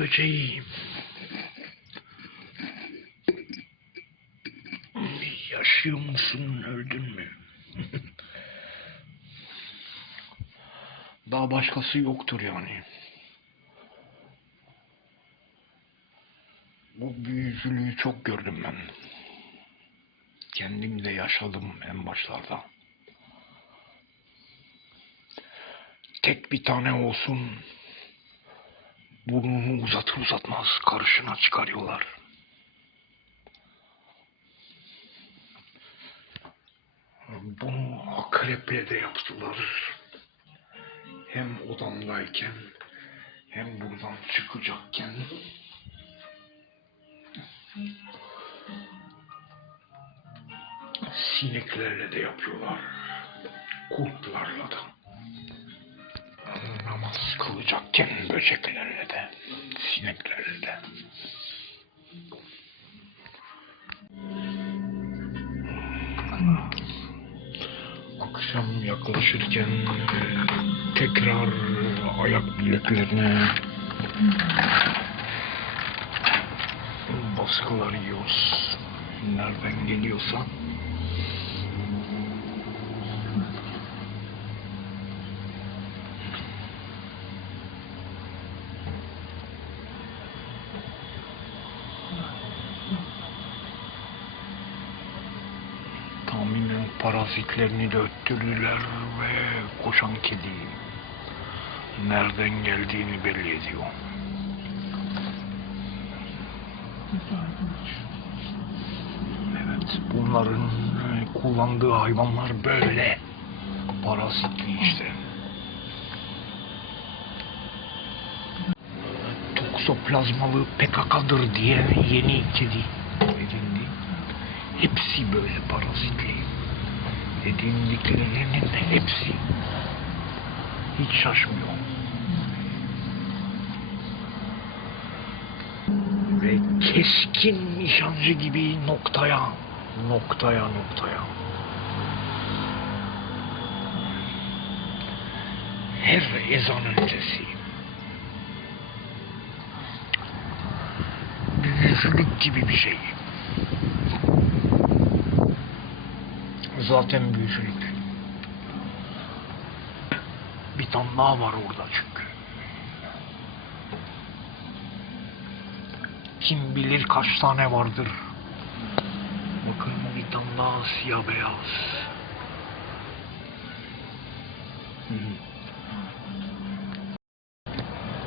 böceği. Yaşıyor musun, öldün mü? Daha başkası yoktur yani. Bu büyücülüğü çok gördüm ben. Kendim de yaşadım en başlarda. Tek bir tane olsun burnunu uzatır uzatmaz karşına çıkarıyorlar. Bunu akreple de yaptılar. Hem odamdayken hem buradan çıkacakken sineklerle de yapıyorlar. Kurtlarla da. Kılacakken böceklerle de, sineklerle de. Akşam yaklaşırken tekrar ayak bileklerine baskılar yiyoruz. Nereden geliyorsa. Tahminen parazitlerini de öttürdüler ve koşan kedi nereden geldiğini belli ediyor. Evet, bunların e, kullandığı hayvanlar böyle parazitli işte. Toksoplazmalı PKK'dır diye yeni kedi edindi. Hepsi böyle parazitli. Edindiklerinin hepsi. Hiç şaşmıyor. Ve keskin nişancı gibi noktaya, noktaya, noktaya. Her ezan öncesi. Büyücülük gibi bir şey. Zaten büyücülük. Bir daha var orada çünkü. Kim bilir kaç tane vardır. Bakın bir daha siyah beyaz.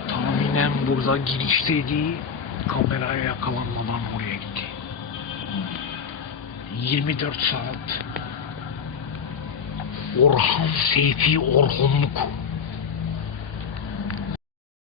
Tahminen burada girişteydi. Kameraya yakalanmadan oraya gitti. 24 saat Orhan Seyfi Orhonluk